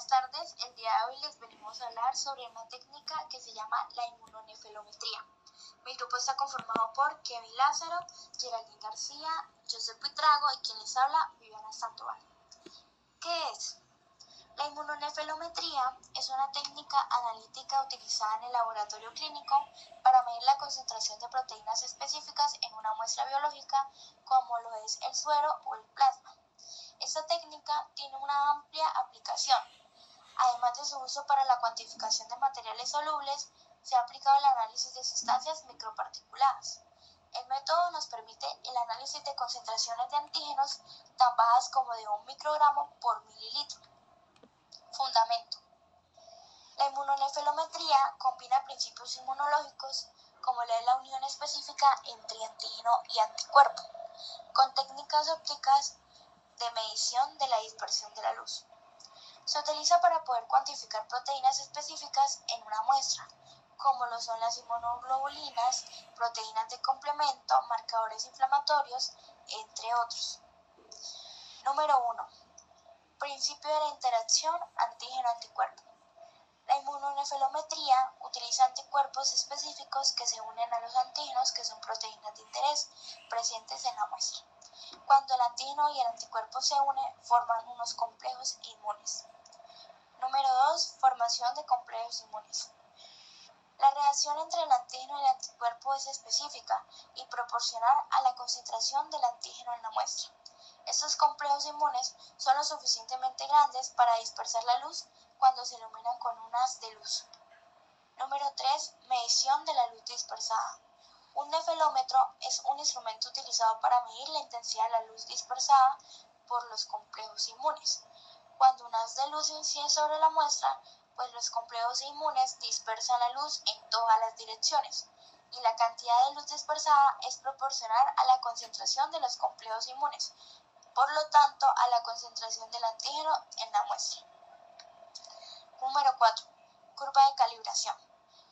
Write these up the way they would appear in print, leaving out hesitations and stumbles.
Buenas tardes, el día de hoy les venimos a hablar sobre una técnica que se llama la inmunonefelometría. Mi grupo está conformado por Kevin Lázaro, Geraldine García, Joseph Buitrago y quien les habla, Viviana Sandoval. ¿Qué es? La inmunonefelometría es una técnica analítica utilizada en el laboratorio clínico para medir la concentración de proteínas específicas en una muestra biológica como lo es el suero o el plasma. Esta técnica tiene una amplia aplicación. Además de su uso para la cuantificación de materiales solubles, se ha aplicado el análisis de sustancias microparticuladas. El método nos permite el análisis de concentraciones de antígenos tan bajas como de 1 microgramo por mililitro. Fundamento. La inmunonefelometría combina principios inmunológicos como la de la unión específica entre antígeno y anticuerpo, con técnicas ópticas de medición de la dispersión de la luz. Se utiliza para poder cuantificar proteínas específicas en una muestra, como lo son las inmunoglobulinas, proteínas de complemento, marcadores inflamatorios, entre otros. Número 1. Principio de la interacción antígeno-anticuerpo. La inmunonefelometría utiliza anticuerpos específicos que se unen a los antígenos, que son proteínas de interés presentes en la muestra. Cuando el antígeno y el anticuerpo se unen, forman unos complejos inmunes. Número 2. Formación de complejos inmunes. La reacción entre el antígeno y el anticuerpo es específica y proporcional a la concentración del antígeno en la muestra. Estos complejos inmunes son lo suficientemente grandes para dispersar la luz cuando se iluminan con un haz de luz. Número 3. Medición de la luz dispersada. Un nefelómetro es un instrumento utilizado para medir la intensidad de la luz dispersada por los complejos inmunes. Cuando un haz de luz incide sobre la muestra, pues los complejos inmunes dispersan la luz en todas las direcciones, y la cantidad de luz dispersada es proporcional a la concentración de los complejos inmunes, por lo tanto a la concentración del antígeno en la muestra. Número 4. Curva de calibración.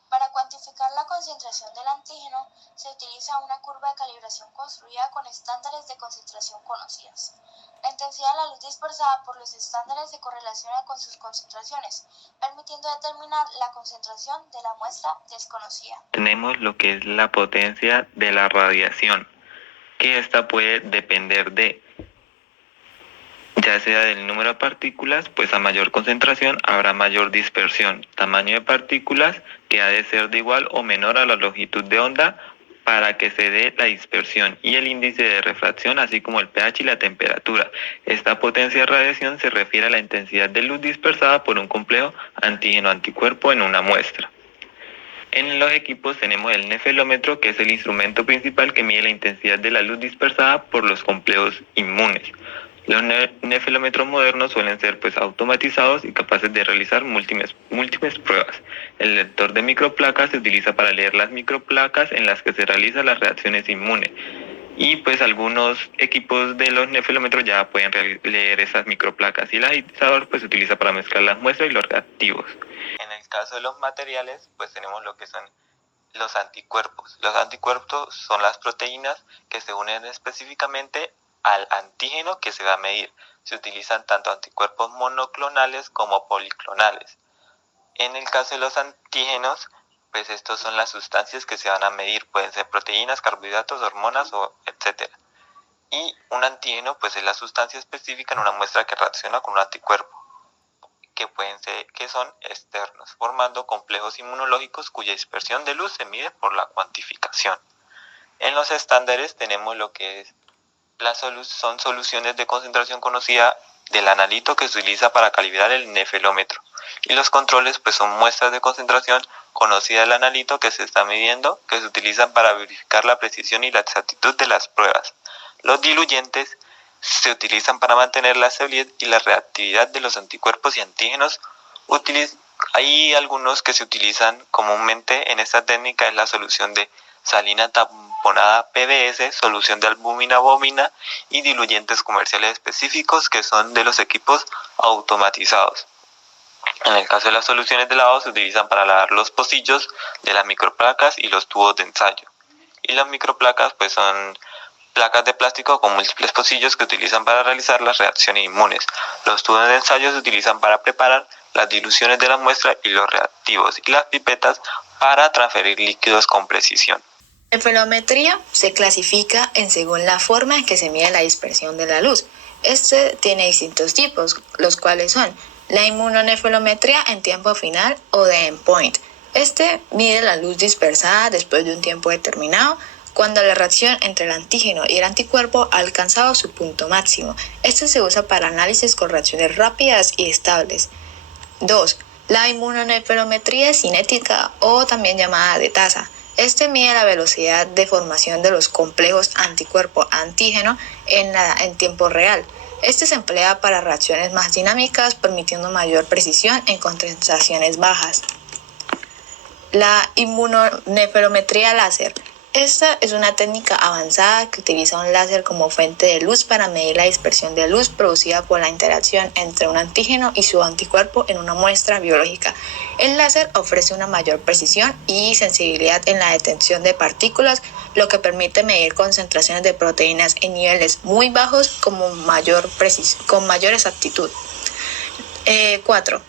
Para cuantificar la concentración del antígeno, se utiliza una curva de calibración construida con estándares de concentración conocidos. La intensidad de la luz dispersada por los estándares se correlaciona con sus concentraciones, permitiendo determinar la concentración de la muestra desconocida. Tenemos lo que es la potencia de la radiación, que esta puede depender de, ya sea del número de partículas, pues a mayor concentración habrá mayor dispersión. Tamaño de partículas que ha de ser de igual o menor a la longitud de onda para que se dé la dispersión, y el índice de refracción, así como el pH y la temperatura. Esta potencia de radiación se refiere a la intensidad de luz dispersada por un complejo antígeno-anticuerpo en una muestra. En los equipos tenemos el nefelómetro, que es el instrumento principal que mide la intensidad de la luz dispersada por los complejos inmunes. Los nefelómetros modernos suelen ser automatizados y capaces de realizar múltiples pruebas. El lector de microplacas se utiliza para leer las microplacas en las que se realizan las reacciones inmunes. Y algunos equipos de los nefelómetros ya pueden leer esas microplacas, y el agitador se utiliza para mezclar las muestras y los reactivos. En el caso de los materiales, tenemos lo que son los anticuerpos. Los anticuerpos son las proteínas que se unen específicamente al antígeno que se va a medir. Se utilizan tanto anticuerpos monoclonales como policlonales. En el caso de los antígenos, estos son las sustancias que se van a medir. Pueden ser proteínas, carbohidratos, hormonas, etc. Y un antígeno es la sustancia específica en una muestra que reacciona con un anticuerpo, que son externos, formando complejos inmunológicos cuya dispersión de luz se mide por la cuantificación. En los estándares tenemos lo que es son soluciones de concentración conocida del analito que se utiliza para calibrar el nefelómetro, y los controles son muestras de concentración conocida del analito que se está midiendo, que se utilizan para verificar la precisión y la exactitud de las pruebas. Los diluyentes se utilizan para mantener la estabilidad y la reactividad de los anticuerpos y antígenos. Hay algunos que se utilizan comúnmente en esta técnica: es la solución de salina tamponada PBS, solución de albúmina-bómina y diluyentes comerciales específicos que son de los equipos automatizados. En el caso de las soluciones de lavado se utilizan para lavar los pocillos de las microplacas y los tubos de ensayo. Y las microplacas son placas de plástico con múltiples pocillos que utilizan para realizar las reacciones inmunes. Los tubos de ensayo se utilizan para preparar las diluciones de la muestra y los reactivos, y las pipetas para transferir líquidos con precisión. La nefelometría se clasifica según la forma en que se mide la dispersión de la luz. Este tiene distintos tipos, los cuales son la inmunonefelometría en tiempo final o de endpoint. Este mide la luz dispersada después de un tiempo determinado, cuando la reacción entre el antígeno y el anticuerpo ha alcanzado su punto máximo. Este se usa para análisis con reacciones rápidas y estables. 2. La inmunonefelometría cinética o también llamada de tasa. Este mide la velocidad de formación de los complejos anticuerpo-antígeno en tiempo real. Este se emplea para reacciones más dinámicas, permitiendo mayor precisión en concentraciones bajas. La inmunonefelometría láser. Esta es una técnica avanzada que utiliza un láser como fuente de luz para medir la dispersión de luz producida por la interacción entre un antígeno y su anticuerpo en una muestra biológica. El láser ofrece una mayor precisión y sensibilidad en la detección de partículas, lo que permite medir concentraciones de proteínas en niveles muy bajos con mayor exactitud. 4.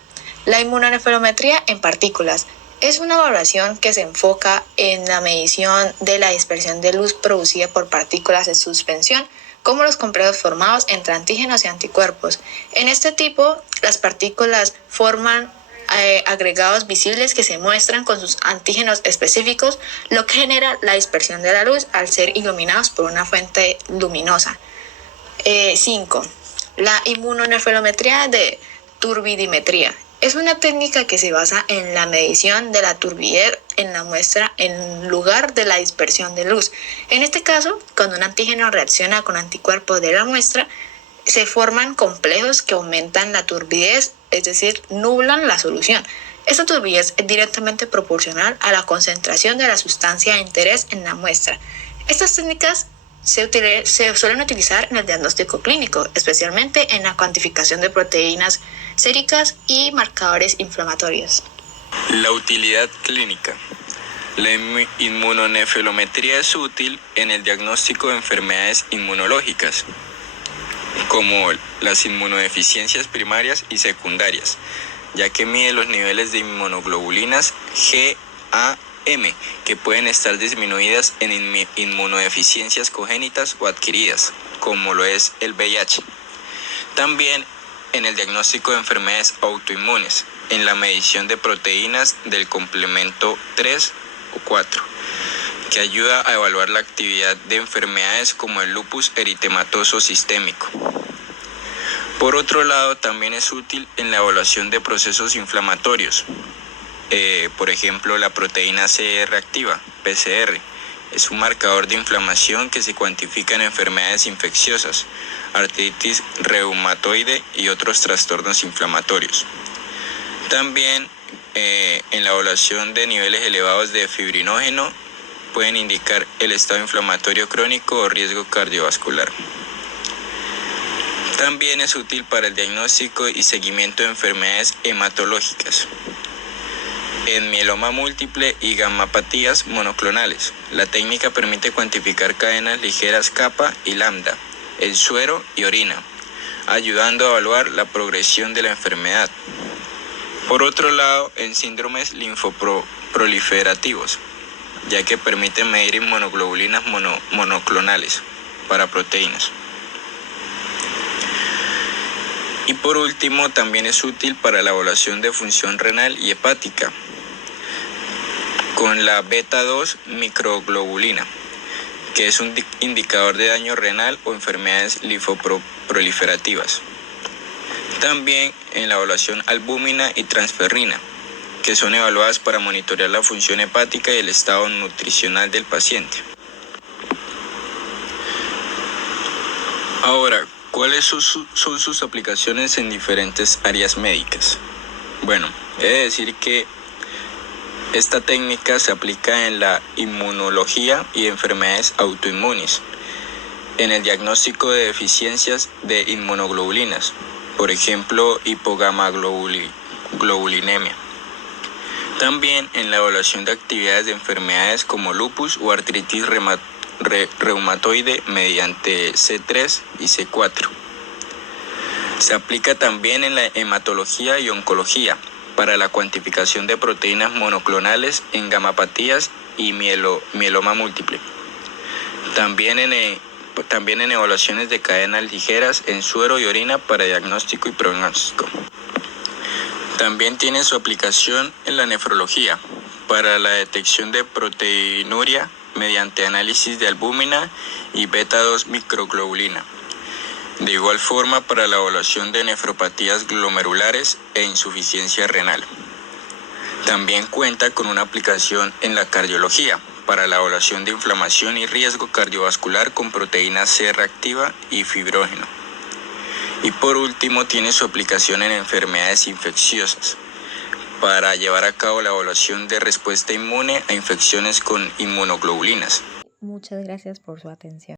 La inmunonefelometría en partículas. Es una evaluación que se enfoca en la medición de la dispersión de luz producida por partículas en suspensión, como los complejos formados entre antígenos y anticuerpos. En este tipo, las partículas forman agregados visibles que se muestran con sus antígenos específicos, lo que genera la dispersión de la luz al ser iluminados por una fuente luminosa. 5. La inmunonefelometría de turbidimetría. Es una técnica que se basa en la medición de la turbidez en la muestra en lugar de la dispersión de luz. En este caso, cuando un antígeno reacciona con anticuerpos de la muestra, se forman complejos que aumentan la turbidez, es decir, nublan la solución. Esta turbidez es directamente proporcional a la concentración de la sustancia de interés en la muestra. Estas técnicas se suelen utilizar en el diagnóstico clínico, especialmente en la cuantificación de proteínas séricas y marcadores inflamatorios. La utilidad clínica. La inmunonefelometría es útil en el diagnóstico de enfermedades inmunológicas, como las inmunodeficiencias primarias y secundarias, ya que mide los niveles de inmunoglobulinas GAM, que pueden estar disminuidas en inmunodeficiencias congénitas o adquiridas, como lo es el VIH. También en el diagnóstico de enfermedades autoinmunes, en la medición de proteínas del complemento 3 o 4, que ayuda a evaluar la actividad de enfermedades como el lupus eritematoso sistémico. Por otro lado, también es útil en la evaluación de procesos inflamatorios. Por ejemplo, la proteína C reactiva, PCR, es un marcador de inflamación que se cuantifica en enfermedades infecciosas, artritis reumatoide y otros trastornos inflamatorios. También en la evaluación de niveles elevados de fibrinógeno pueden indicar el estado inflamatorio crónico o riesgo cardiovascular. También es útil para el diagnóstico y seguimiento de enfermedades hematológicas, en mieloma múltiple y gamapatías monoclonales. La técnica permite cuantificar cadenas ligeras kappa y lambda, el suero y orina, ayudando a evaluar la progresión de la enfermedad. Por otro lado, en síndromes linfoproliferativos, ya que permite medir inmunoglobulinas monoclonales para proteínas. Y por último, también es útil para la evaluación de función renal y hepática, con la beta-2 microglobulina, que es un indicador de daño renal o enfermedades linfoproliferativas. También en la evaluación albúmina y transferrina, que son evaluadas para monitorear la función hepática y el estado nutricional del paciente. Ahora, ¿cuáles son sus aplicaciones en diferentes áreas médicas? Bueno, he de decir que esta técnica se aplica en la inmunología y enfermedades autoinmunes, en el diagnóstico de deficiencias de inmunoglobulinas, por ejemplo, hipogamaglobulinemia. También en la evaluación de actividades de enfermedades como lupus o artritis reumatoide mediante C3 y C4. Se aplica también en la hematología y oncología para la cuantificación de proteínas monoclonales en gamapatías y mieloma múltiple. También en evaluaciones de cadenas ligeras en suero y orina para diagnóstico y pronóstico. También tiene su aplicación en la nefrología para la detección de proteinuria mediante análisis de albúmina y beta-2 microglobulina. De igual forma para la evaluación de nefropatías glomerulares e insuficiencia renal. También cuenta con una aplicación en la cardiología para la evaluación de inflamación y riesgo cardiovascular con proteína C reactiva y fibrógeno. Y por último tiene su aplicación en enfermedades infecciosas para llevar a cabo la evaluación de respuesta inmune a infecciones con inmunoglobulinas. Muchas gracias por su atención.